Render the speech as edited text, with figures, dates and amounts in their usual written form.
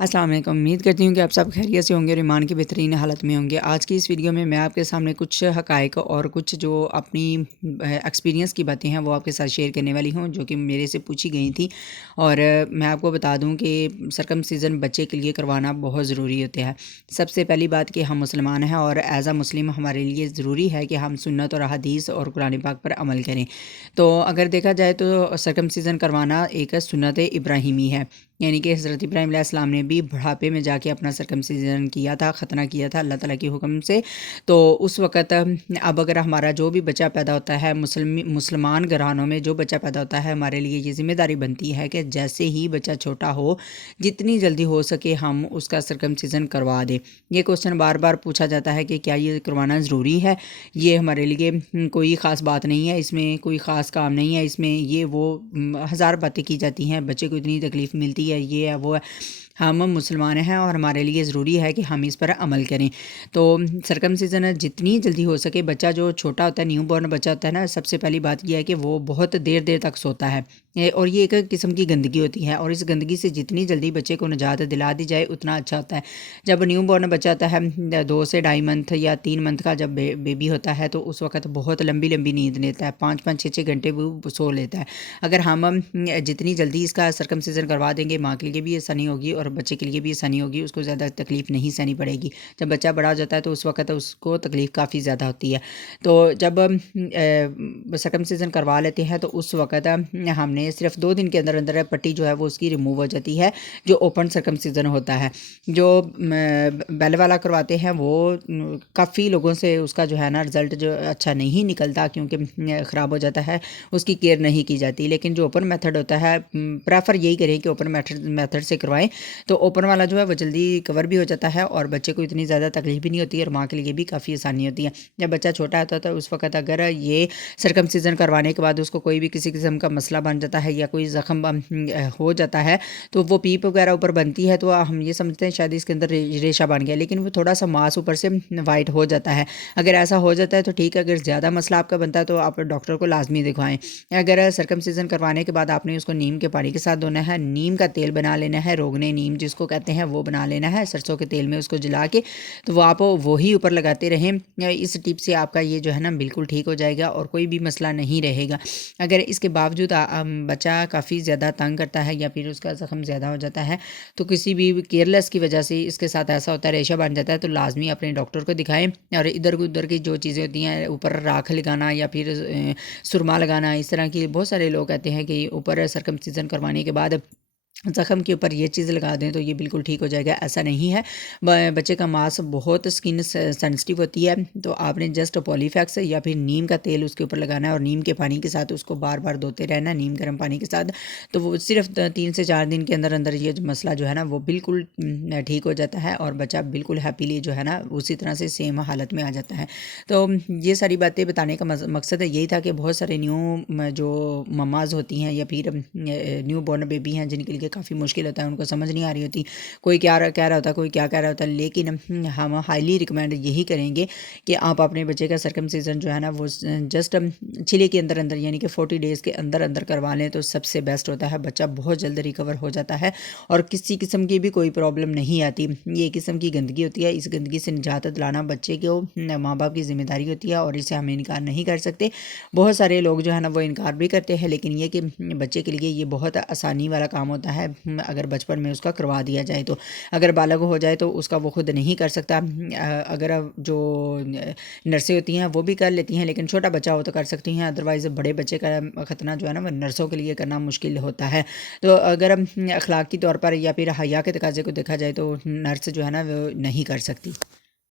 السلام علیکم، امید کرتی ہوں کہ آپ سب خیریت سے ہوں گے اور ایمان کی بہترین حالت میں ہوں گے۔ آج کی اس ویڈیو میں آپ کے سامنے کچھ حقائق اور کچھ جو اپنی ایکسپیرینس کی باتیں ہیں وہ آپ کے ساتھ شیئر کرنے والی ہوں، جو کہ میرے سے پوچھی گئی تھیں۔ اور میں آپ کو بتا دوں کہ سرکمسیزن بچے کے لیے کروانا بہت ضروری ہوتا ہے۔ سب سے پہلی بات کہ ہم مسلمان ہیں اور ایز اے مسلم ہمارے لیے ضروری ہے کہ ہم سنت اور حدیث اور قرآن پاک پر عمل کریں۔ تو اگر دیکھا جائے تو سرکمسیزن کروانا ایک سنت ابراہیمی ہے، یعنی کہ حضرت ابراہیم علیہ السلام نے بھی بڑھاپے میں جا کے اپنا سرکمسیزن کیا تھا، ختنہ کیا تھا اللہ تعالیٰ کے حکم سے۔ تو اس وقت اب اگر ہمارا جو بھی بچہ پیدا ہوتا ہے مسلمان گھرانوں میں جو بچہ پیدا ہوتا ہے، ہمارے لیے یہ ذمہ داری بنتی ہے کہ جیسے ہی بچہ چھوٹا ہو، جتنی جلدی ہو سکے ہم اس کا سرکمسیزن کروا دیں۔ یہ کوسچن بار بار پوچھا جاتا ہے کہ کیا یہ کروانا ضروری ہے؟ یہ ہمارے لیے کوئی خاص بات نہیں ہے، اس میں کوئی خاص کام نہیں ہے، اس میں یہ وہ ہزار باتیں کی جاتی ہیں، بچے کو اتنی تکلیف ملتی ہے، یہ ہے وہ ہے۔ ہم مسلمان ہیں اور ہمارے لیے ضروری ہے کہ ہم اس پر عمل کریں۔ تو سرکمسیزن جتنی جلدی ہو سکے، بچہ جو چھوٹا ہوتا ہے، نیو بورن بچہ ہوتا ہے نا، سب سے پہلی بات یہ ہے کہ وہ بہت دیر تک سوتا ہے، اور یہ ایک قسم کی گندگی ہوتی ہے، اور اس گندگی سے جتنی جلدی بچے کو نجات دلا دی جائے اتنا اچھا ہوتا ہے۔ جب نیو بورن بچہ ہوتا ہے 2 سے 2.5 منتھ یا 3 منتھ کا جب بیبی ہوتا ہے، تو اس وقت بہت لمبی نیند لیتا ہے، 5 6 گھنٹے وہ سو لیتا ہے۔ اگر ہم جتنی جلدی اس کا سرکمسیزن کروا دیں گے، ماں کے لیے بھی آسانی ہوگی اور بچے کے لیے بھی آسانی ہوگی، اس کو زیادہ تکلیف نہیں سہنی پڑے گی۔ جب بچہ بڑا ہو جاتا ہے تو اس وقت اس کو تکلیف کافی زیادہ ہوتی ہے۔ تو جب سرکمسیزن کروا لیتے ہیں تو اس وقت ہم نے صرف 2 دن کے اندر پٹی جو ہے وہ اس کی ریموو ہو جاتی ہے، جو اوپن سرکمسیزن ہوتا ہے۔ جو بیل والا کرواتے ہیں وہ کافی لوگوں سے اس کا جو ہے نا رزلٹ جو اچھا نہیں نکلتا، کیونکہ خراب ہو جاتا ہے، اس کی کیئر نہیں کی جاتی۔ لیکن جو اوپن میتھڈ ہوتا ہے، پریفر یہی کریں کہ اوپن میتھڈ سے کروائیں، تو اوپن والا جو ہے وہ جلدی کور بھی ہو جاتا ہے اور بچے کو اتنی زیادہ تکلیف بھی نہیں ہوتی ہے، اور ماں کے لیے بھی کافی آسانی ہوتی ہے۔ جب بچہ چھوٹا ہوتا ہے تو اس وقت اگر یہ سرکمسیزن کروانے کے بعد اس کو کوئی بھی کسی قسم کا مسئلہ بن جاتا ہے یا کوئی زخم ہو جاتا ہے، تو وہ پیپ وغیرہ اوپر بنتی ہے، تو ہم یہ سمجھتے ہیں شاید اس کے اندر ریشہ بن گیا، لیکن وہ تھوڑا سا ماس اوپر سے وائٹ ہو جاتا ہے۔ اگر ایسا ہو جاتا ہے تو ٹھیک ہے، اگر زیادہ مسئلہ آپ کا بنتا ہے تو آپ ڈاکٹر کو لازمی دکھوائیں۔ اگر سرکمسیزن کروانے کے بعد آپ نے اس کو نیم کے پانی کے ساتھ دھونا ہے، نیم کا تیل بنا لینا ہے، روغن نیم جس کو کہتے ہیں وہ بنا لینا ہے، سرسوں کے تیل میں اس کو جلا کے، تو وہ آپ وہی اوپر لگاتے رہیں۔ اس ٹپ سے آپ کا یہ جو ہے نا بالکل ٹھیک ہو جائے گا اور کوئی بھی مسئلہ نہیں رہے گا۔ اگر اس کے باوجود بچہ کافی زیادہ تنگ کرتا ہے یا پھر اس کا زخم زیادہ ہو جاتا ہے، تو کسی بھی کیئرلیس کی وجہ سے اس کے ساتھ ایسا ہوتا ہے، ریشہ بن جاتا ہے، تو لازمی اپنے ڈاکٹر کو دکھائیں۔ اور ادھر کی جو چیزیں ہوتی ہیں، اوپر راکھ لگانا یا پھر سرما لگانا، اس طرح کی بہت سارے لوگ کہتے ہیں کہ اوپر سرکمسیزن کروانے کے بعد زخم کے اوپر یہ چیز لگا دیں تو یہ بالکل ٹھیک ہو جائے گا، ایسا نہیں ہے۔ بچے کا ماس بہت سکن سینسٹیو ہوتی ہے، تو آپ نے جسٹ پولی فیکس یا پھر نیم کا تیل اس کے اوپر لگانا ہے اور نیم کے پانی کے ساتھ اس کو بار بار دھوتے رہنا ہے، نیم گرم پانی کے ساتھ۔ تو وہ صرف 3 سے 4 دن کے اندر یہ مسئلہ جو ہے نا وہ بالکل ٹھیک ہو جاتا ہے، اور بچہ بالکل ہیپیلی جو ہے نا اسی طرح سے سیم حالت میں آ جاتا ہے۔ تو یہ ساری باتیں بتانے کا مقصد یہی تھا کہ بہت سارے جو مماز ہوتی ہیں یا پھر نیو بورن بیبی ہیں جن کے لیے کافی مشکل ہوتا ہے، ان کو سمجھ نہیں آ رہی ہوتی، کوئی کیا کہہ رہا ہوتا ہے، کوئی کیا کہہ رہا ہوتا ہے، لیکن ہم ہائیلی ریکمینڈ یہی کریں گے کہ آپ اپنے بچے کا سرکمسیزن جو ہے نا وہ جسٹ چلے کے اندر یعنی کہ 40 ڈیز کے اندر کروا لیں تو سب سے بیسٹ ہوتا ہے، بچہ بہت جلد ریکور ہو جاتا ہے اور کسی قسم کی بھی کوئی پرابلم نہیں آتی۔ یہ ایک قسم کی گندگی ہوتی ہے، اس گندگی سے نجات دلانا بچے کو ماں باپ کی ذمہ داری ہوتی ہے اور اسے ہم انکار نہیں کر سکتے۔ بہت سارے لوگ جو ہے نا وہ انکار بھی کرتے ہیں، لیکن یہ کہ بچے کے لیے یہ بہت آسانی والا کام ہوتا ہے اگر بچپن میں اس کا کروا دیا جائے تو۔ اگر بالغ ہو جائے تو اس کا وہ خود نہیں کر سکتا، اگر جو نرسیں ہوتی ہیں وہ بھی کر لیتی ہیں، لیکن چھوٹا بچہ ہو تو کر سکتی ہیں، ادروائز بڑے بچے کا ختنہ جو ہے نا وہ نرسوں کے لیے کرنا مشکل ہوتا ہے۔ تو اگر اخلاق کی طور پر یا پھر حیا کے تقاضے کو دیکھا جائے تو نرس جو ہے نا وہ نہیں کر سکتی۔